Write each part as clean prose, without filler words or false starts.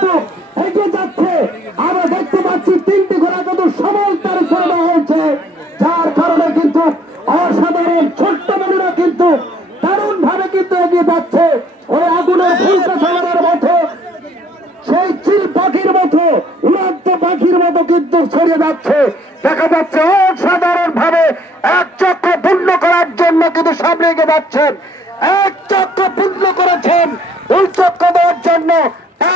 কিন্তু এগিয়ে যাচ্ছে। আমরা দেখতে পাচ্ছি তিনটি ঘোড়া কিন্তু সমান তার করে হয়েছে, যার কারণে কিন্তু অসাধারণ ছোট্ট মনুরা কিন্তু দারুণ ভাবে কিন্তু এগিয়ে যাচ্ছে। ওই আগুনের ফুলকা সাগরের মতো, সেই চিল পাখির মতো, উড়ান্ত পাখির মতো কিন্তু ছড়িয়ে যাচ্ছে। দেখা যাচ্ছে অসাধারণ ভাবে এক চক্র পূর্ণ করার জন্য কিন্তু সামনে এগিয়ে যাচ্ছেন। এক চক্র পূর্ণ করেছেন, দুই চক্র দেওয়ার জন্য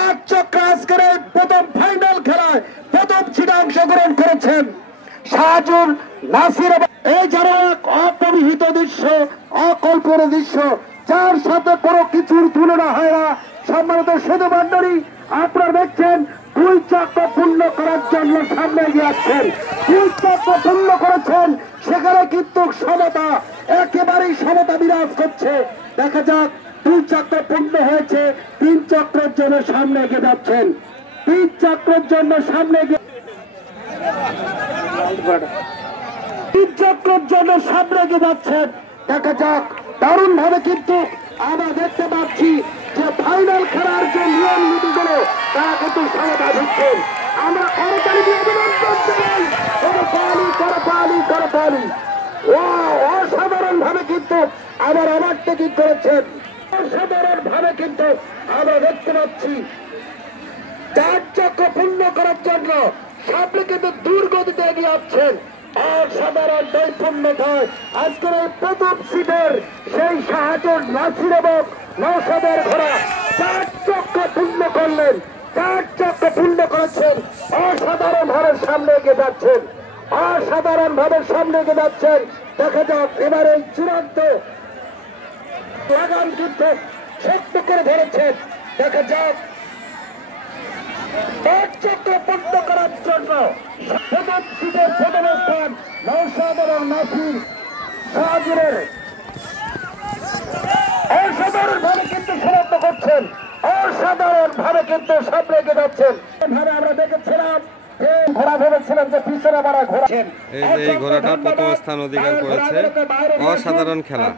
এক চক্র আজকের এই প্রথম ফাইনাল খেলায় প্রথম ছিটে অংশগ্রহণ করেছেন শাহজুল নাসির। এই যেন এক অপরিহিত দৃশ্য, অকল্পনীয় দৃশ্য, যার সাথে কোনো কিছুর তুলনা হয় না। সম্মানিত শুধু মন্ডলী, আপনারা দেখছেন দুই চক্র পূর্ণ করার জন্য সামনে এগিয়ে আসছেন। দুই চক্র পূর্ণ করেছেন, সেখানে কিন্তু সমতা, একেবারেই সমতা বিরাজ করছে। দেখা যাক, দুই চক্র পূর্ণ হয়েছে, তিন চক্রের জন্য সামনে এগিয়ে যাচ্ছেন। তিন চক্রের জন্য সামনে এগিয়ে, তিন চক্রের জন্য সামনে এগিয়ে যাচ্ছেন। দেখা যাক, দারুণ ভাবে কিন্তু আমরা দেখতে পাচ্ছি যে ফাইনাল খেলার যে নিয়ম নীতিগুলো তারা কিন্তু সমতা দিচ্ছেন। আমরা করতালি দিয়ে অভিনন্দন জানাই। করতালি ও অসাধারণ ভাবে কিন্তু আবার ওভারটেকিং করেছেন। অসাধারণ ভাবে কিন্তু আমরা দেখতে পাচ্ছি চার চক্র পূর্ণ করার জন্য সামনে কিন্তু দুর্গতিতে এগিয়ে আসছেন। অসাধারণ নৈপুণ্যতায় আজকের এই প্রথম সিটের সেই শাহজুল নাসির এবং নওশাদের ঘোড়া চার চক্র পূর্ণ করলেন, চার চক্র পূর্ণ করেছেন। অসাধারণ ভাবে সামনে এগিয়ে যাচ্ছেন, অসাধারণ ভাবে সামনে এগিয়ে যাচ্ছেন। দেখা যাক এবার এই চূড়ান্ত লাগাম কিন্তু শক্ত করে ধরেছেন। দেখা যাক এক চক্র পূর্ণ করার জন্য প্রথম সিটের প্রথম স্থান নওশাদ এবং নাসির শাহজুলের অসাধারণ ভাবে কিন্তু সমাপ্ত করছেন, অসাধারণ ভাবে কিন্তু সামনে এগিয়ে যাচ্ছেন। ভাবে আমরা দেখেছিলাম ঘোড়া ভেবেছিলাম যে পিছনে মারা ঘোড়া, এই ঘোড়াটা প্রথম স্থান অধিকার করেছে। অসাধারণ খেলা।